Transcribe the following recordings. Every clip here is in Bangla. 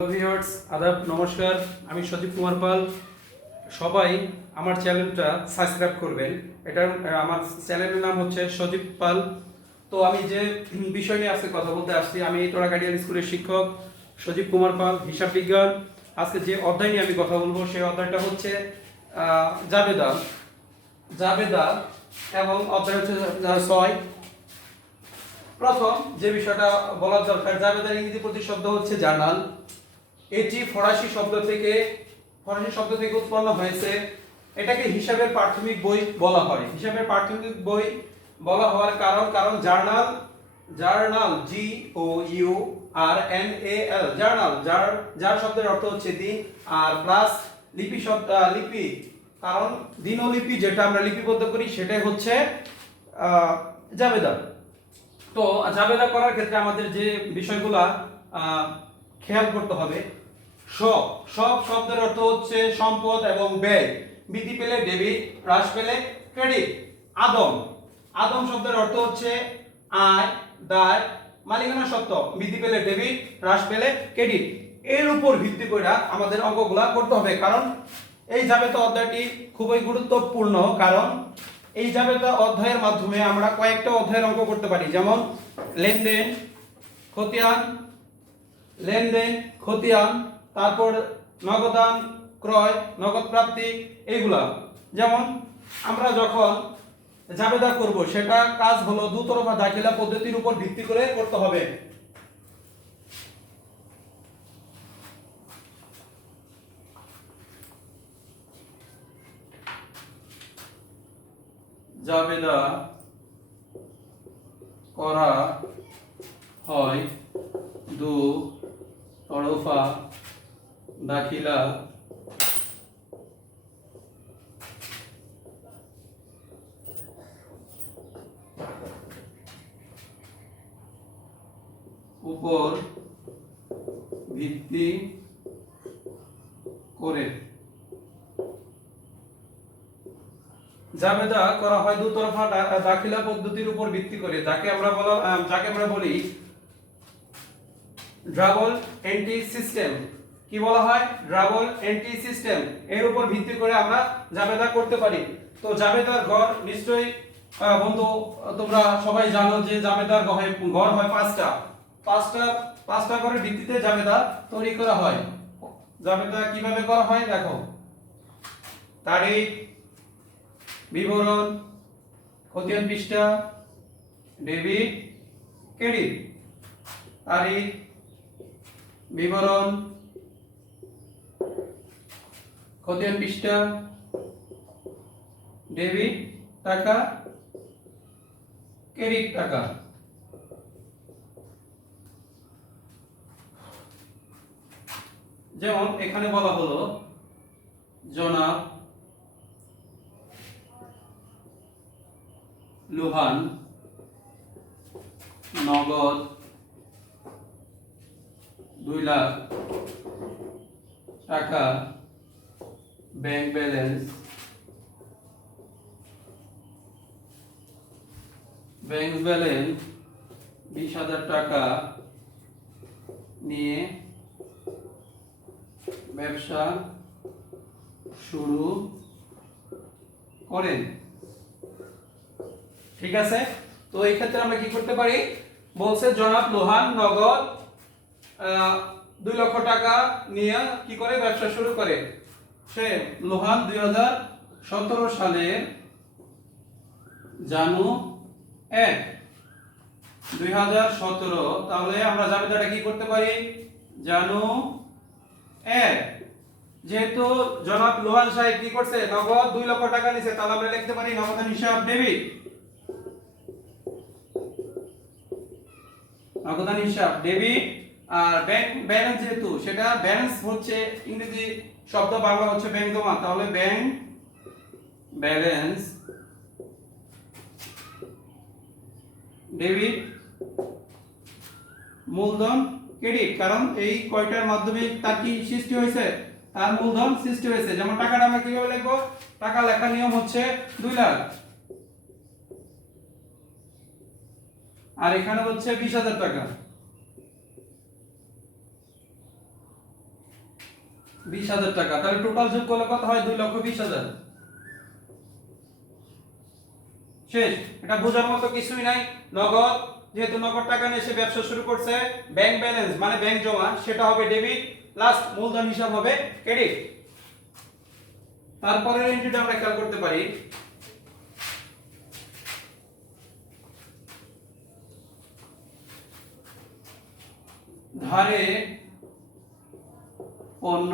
হ্যালো ভিউয়ার্স, আদাব, নমস্কার। আমি সজীব কুমার পাল। সবাই আমার চ্যানেলটা সাবস্ক্রাইব করবেন। এটা আমার চ্যানেলের নাম হচ্ছে সজীব পাল। তো আমি যে বিষয় নিয়ে আজকে কথা বলতে আসছি, আমি টোড়াগাড়িয়াল স্কুলের শিক্ষক সজীব কুমার পাল, হিসাব বিজ্ঞান। আজকে যে অধ্যায় নিয়ে আমি কথা বলবো সেই অধ্যায়টা হচ্ছে জাবেদা জাবেদা এবং অধ্যায় হচ্ছে 6। প্রথম যে বিষয়টা বলার দরকার, জাবেদার ইংরেজি প্রতিশব্দ হচ্ছে জার্নাল। এটি ফরাসি শব্দ থেকে উৎপন্ন হয়েছে। এটাকে হিসাবের প্রাথমিক বই বলা হয়। হিসাবের প্রাথমিক বই বলা হওয়ার কারণ journal journal G O U R N A L journal, যার শব্দের অর্থ হচ্ছে দিন, আর প্লাস লিপি শব্দ লিপি, কারণ দিনলিপি যেটা আমরা লিপিবদ্ধ করি সেটাই হচ্ছে জাবেদা। তো জাবেদা করার ক্ষেত্রে আমাদের যে বিষয়গুলা খেয়াল করতে হবে, সব সব শব্দের অর্থ হচ্ছে সম্পদ এবং ব্যয়। বৃদ্ধি পেলে ডেবিট, হ্রাস পেলে ক্রেডিট। আদম আদম শব্দের অর্থ হচ্ছে আয়, দায়, মালিকানা সত্ত্ব। বৃদ্ধি পেলে ডেবিট, হ্রাস পেলে ক্রেডিট। এর উপর ভিত্তি করে আমাদের অঙ্কগুলা করতে হবে, কারণ এই জাবেদা অধ্যায়টি খুবই গুরুত্বপূর্ণ। কারণ এই জাবেদা অধ্যায়ের মাধ্যমে আমরা কয়েকটা অধ্যায়ের অঙ্ক করতে পারি, যেমন লেনদেন, খতিয়ান, তারপর নগদান, ক্রয়, নগদ প্রাপ্তি, এইগুলা। যেমন আমরা যখন জাবেদা করব, সেটা কাজ হলো দুতরফা দাখিলা পদ্ধতির উপর ভিত্তি করে করতে হবে। জাবেদা করা হয় দু তরফা দাখিলা উপর ভিত্তি করে। জাবেদা করা হয় দুতরফা দাখিলা পদ্ধতির উপর ভিত্তি করে, যাকে আমরা বলি ডাবল এন্ট্রি সিস্টেম। কি বলা হয়? Double entry system. এর উপর ভিত্তি করে আমরা জাবেদা করতে পারি। তো জাবেদার গড় নিশ্চয়ই বন্ধু তোমরা সবাই জানো যে জাবেদার গড় হয় পাঁচটা গড়ের ভিত্তিতে জাবেদা তৈরি করা হয়। জাবেদা কিভাবে করা হয় দেখো, তারিখ, বিবরণ, খতিয়ান পৃষ্ঠা, ডেবিট, ক্রেডিট। তারিখ, বিবরণ, খতিয়ান পৃষ্ঠা, ডেবিট টাকা, ক্রেডিট টাকা। যেমন এখানে বলা হলো জনাব লোহান নগদ 2 লাখ টাকা, ব্যাংক ব্যালেন্স 20,000 টাকা নিয়ে ব্যবসা শুরু করেন। ঠিক আছে, তো এই ক্ষেত্রে আমরা কি করতে পারি? বলছে জনাব লোহান নগদ 2 লক্ষ টাকা নিয়ে কি করে ব্যবসা শুরু করে। সে লোহান 2017 সালের জানুয়ারি 1, 2017। তাহলে আমরা জাবেদাটা কি করতে পারি? জানুয়ারি 1। যেহেতু জনাব লোহান সাহেব কি করছে, নগদ 2 লক্ষ টাকা নিছে, তাহলে আমরা লিখতে পারি নগদান হিসাব ডেবিট। নগদান হিসাব ডেবিট। আর ব্যাংক ব্যালেন্স, যেহেতু সেটা ব্যালেন্স হচ্ছে ইংরেজি শব্দ, বাংলা হচ্ছে ব্যাংক জমা, তাহলে ব্যাংক ব্যালেন্স ডেবিট। মূলধন ক্রেডিট, কারণ এই কয়টার মাধ্যমে তার কি সৃষ্টি হয়েছে? তার মূলধন সৃষ্টি হয়েছে। যেমন টাকাটা আমরা কিভাবে লিখবো? টাকা লেখার নিয়ম হচ্ছে 2 লাখ, আর এখানে হচ্ছে 20,000 টাকা। 20,000 টাকা। তাহলে টোটাল যোগ করলে কত হয়? 2,20,000। শেষ। এটা বোঝার মতো কিছুই নাই। নগদ, যেহেতু নগদ টাকা নিয়ে সে ব্যবসা শুরু করছে, ব্যাংক ব্যালেন্স মানে ব্যাংক জমা সেটা হবে ডেবিট, লাস্ট মূলধন হিসাব হবে ক্রেডিট। তারপরের এন্ট্রিটা আমরা খেয়াল করতে পারি, ধারে পণ্য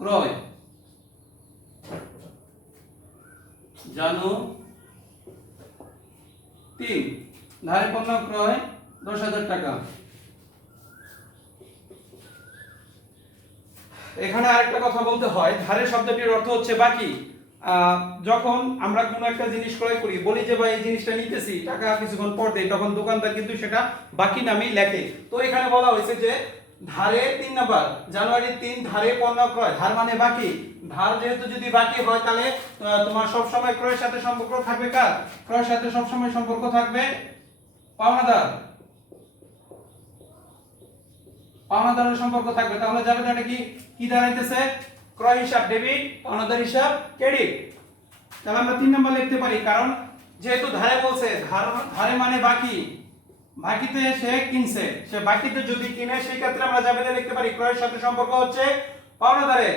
ক্রয় জানো 3, ধারে পণ্য ক্রয় 10,000 টাকা। এখানে আরেকটা কথা বলতে হয়, ধারে শব্দটির অর্থ হচ্ছে বাকি। যখন আমরা কোনো একটা জিনিস ক্রয় করি, বলি যে ভাই এই জিনিসটা নিতেছি, টাকা কিছুক্ষণ পর দেই, তখন দোকানদার কিন্তু সেটা বাকি নামেই লেখে। তো এখানে বলা হয়েছে যে ধারে 3 নাম্বার, জানুয়ারি 3 ধারে পণ্য ক্রয়, ধার মানে বাকি। ধার যেহেতু যদি বাকি হয় তাহলে তোমার সব সময় ক্রয়ের সাথে সম্পর্ক থাকবে কার? ক্রয়ের সাথে সব সময় সম্পর্ক থাকবে পাওনাদার, পাওনাদারের সম্পর্ক থাকবে। তাহলে যাবে এটা কি কি দাঁড়াইতেছে? ক্রয় হিসাব ডেবিট, পাওনাদার হিসাব ক্রেডিট। তাহলে আমরা 3 নাম্বার লিখতে পারি, কারণ যেহেতু ধারে বলছে, ধারে মানে বাকি, বাকিতে সে কিনছে, সে বাকিতে যদি কিনে সেই ক্ষেত্রে আমরা যাবে লিখতে পারি ক্রয়ের সাথে সম্পর্ক হচ্ছে পাওনাদারের।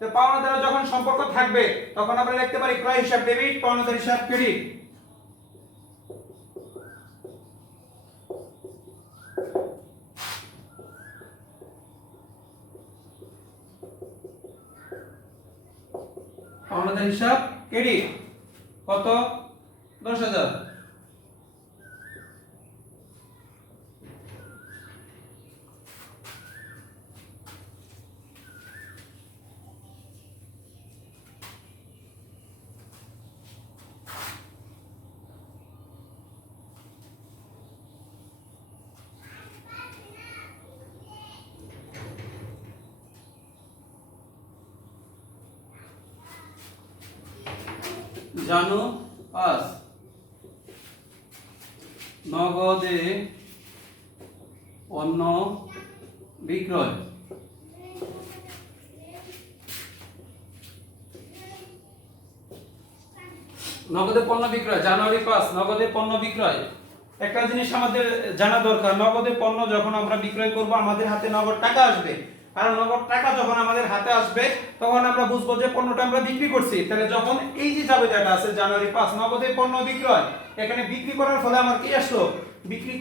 তো পাওনাদারের যখন সম্পর্ক থাকবে তখন আমরা লিখতে পারি ক্রয় হিসাব ডেবিট, পাওনাদার হিসাব ক্রেডিট। পাওনাদার হিসাব ক্রেডিট কত? 10,000। জানো 5, নগদে পণ্য বিক্রয়। নগদে পণ্য বিক্রয়, জানুয়ারি 5 নগদে পণ্য বিক্রয়। একটা জিনিস আমাদের জানা দরকার, নগদে পণ্য যখন আমরা বিক্রয় করব আমাদের হাতে নগদ টাকা আসবে। কারণ নগদ টাকা যখন আমাদের হাতে আসবে তখন আমরা বুঝবো যে পণ্যটা আমরা বিক্রি করছি। তাহলে যখন এই যে জাবেদাটা আছে জানুয়ারি 5 নগদে পণ্য বিক্রয়, এখানে বিক্রি করার ফলে আমার কি আসলো? বিক্রি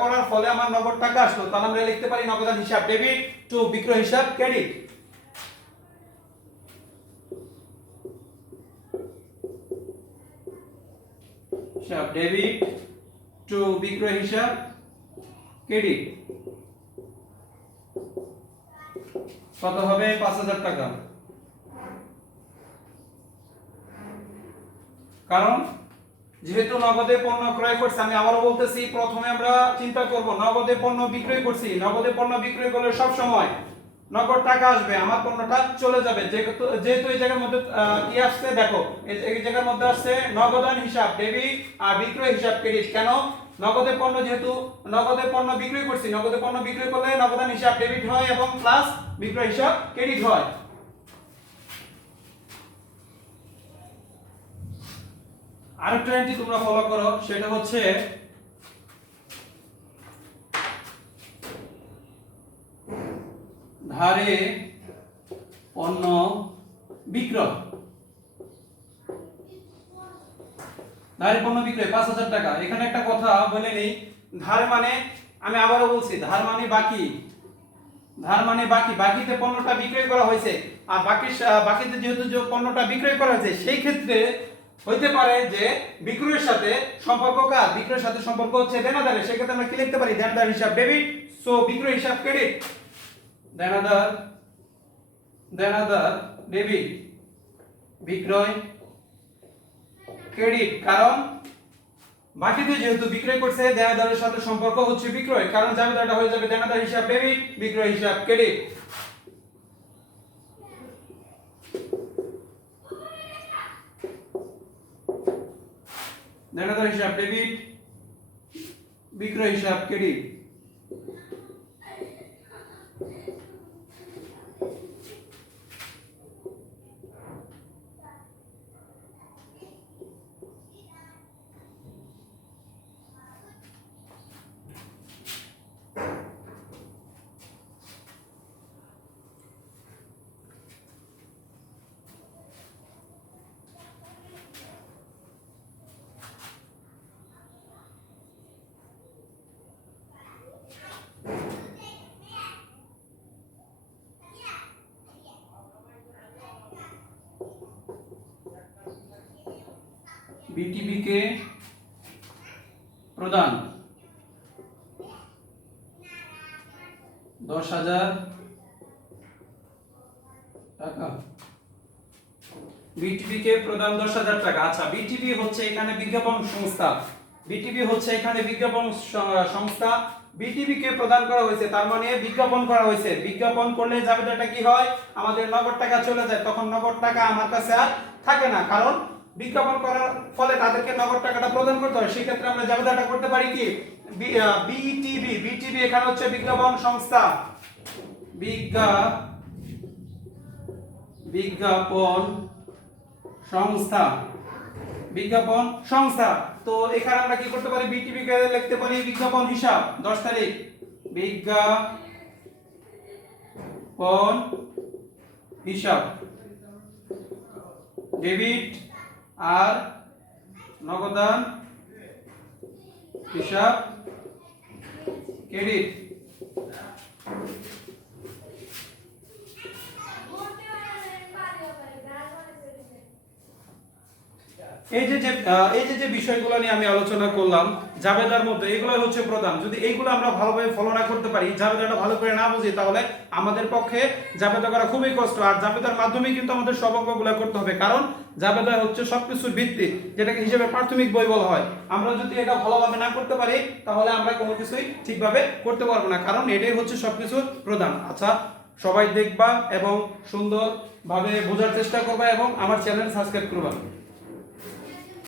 করার ফলে আমার নগদ টাকা আসলো। তাহলে আমরা লিখতে পারি নগদান হিসাব ডেবিট টু বিক্রয় হিসাব ক্রেডিট। হিসাব ডেবিট টু বিক্রয় হিসাব ক্রেডিট কত হবে? 5,000 টাকা। কারণ যেহেতু নগদে পণ্য ক্রয় করছি, আমি আবারও বলতেছি, প্রথমে আমরা চিন্তা করব নগদে পণ্য বিক্রয় করছি। নগদে পণ্য বিক্রয় করলে সব সময় নগদ টাকা আসবে, আমার পণ্যটা চলে যাবে। যেহেতু এই জায়গার মধ্যে কি আসছে দেখো, এই জায়গার মধ্যে আসছে নগদান হিসাব ডেবিট আর বিক্রয় হিসাব ক্রেডিট। কেন? নগদে পণ্য, যেহেতু নগদে পণ্য বিক্রয় করছি, নগদে পণ্য বিক্রয় করলে নগদান হিসাব ডেবিট হয় এবং প্লাস বিক্রয় হিসাব ক্রেডিট হয়। আরেকটা এন্ট্রি তোমরা ফলো করো, সেটা হচ্ছে ধারে পণ্য বিক্রয়। ধারে পণ্য বিক্রয় 5,000 টাকা। এখানে একটা কথা বলে নেই, ধার মানে, আমি আবারও বলছি, ধার মানে বাকি। ধার মানে বাকি, বাকিতে পণ্যটা বিক্রয় করা হয়েছে। আর বাকিতে যেহেতু যে পণ্যটা বিক্রয় করা হয়েছে সেই ক্ষেত্রে হইতে পারে যে বিক্রয়ের সাথে সম্পর্ক কার? বিক্রয়ের সাথে সম্পর্ক হচ্ছে দেনাদারের। সেক্ষেত্রে আমরা কি লিখতে পারি? দেনাদার হিসাব ডেবিট, সো বিক্রয় হিসাব ক্রেডিট। দেনাদার, দেনাদার ডেবিট, বিক্রয় ক্রেডিট। কারণ বাকিতে যেহেতু বিক্রয় করছে, দেনাদারের সাথে সম্পর্ক হচ্ছে বিক্রয়, কারণ জাবেদাটা হয়ে যাবে দেনাদার হিসাব ডেবিট, বিক্রয় হিসাব ক্রেডিট। দেনাদার হিসাব ডেবিট, বিক্রয় হিসাব ক্রেডিট। বিটিভি কে প্রদান 10,000 টাকা। বিটিভি কে প্রদান 10,000 টাকা। আচ্ছা, বিটিভি হচ্ছে এখানে বিজ্ঞাপন সংস্থা, বিটিভি হচ্ছে এখানে বিজ্ঞাপন সংস্থা, বিটিভি কে প্রদান করা হয়েছে, তার মানে বিজ্ঞাপন করা হয়েছে। বিজ্ঞাপন করলে জাবেদাটা কি হয়, আমাদের নগদ টাকা চলে যায়, তখন নগদ টাকা আমার কাছে আর থাকে না, কারণ বিজ্ঞাপন করার ফলে তাদেরকে নগদ টাকাটা প্রদান করতে হয়। সেই ক্ষেত্রে আমরা জাবেদাটা করতে পারি কি, বিটিভি, বিটিভি এখানে হচ্ছে বিজ্ঞাপন সংস্থা, বিজ্ঞাপন সংস্থা, বিজ্ঞাপন সংস্থা। তো এখানে আমরা কি করতে পারি, বিটিভি কে লিখতে পারি বিজ্ঞাপন হিসাব 10 তারিখ, বিজ্ঞাপন হিসাব, ডেবিট আর নগদান হিসাব ক্রেডিট। এই যে বিষয়গুলো নিয়ে আমি আলোচনা করলাম জাবেদার মধ্যে, এগুলো হচ্ছে প্রধান। যদি এইগুলো আমরা ভালোভাবে ফলো না করতে পারি, জাবেদাটা ভালো করে না বুঝি, তাহলে আমাদের পক্ষে জাবেদা করা খুবই কষ্ট। আর জাবেদার মাধ্যমে কিন্তু আমাদের সব অঙ্কগুলো করতে হবে, কারণ জাবেদা হচ্ছে সবকিছুর ভিত্তি, যেটাকে হিসেবে প্রাথমিক বই বলা হয়। আমরা যদি এটা ভালোভাবে না করতে পারি, তাহলে আমরা কোনো কিছুই ঠিকভাবে করতে পারবো না, কারণ এটাই হচ্ছে সবকিছুর প্রধান। আচ্ছা, সবাই দেখবা এবং সুন্দরভাবে বোঝার চেষ্টা করবা এবং আমার চ্যানেল সাবস্ক্রাইব করবা।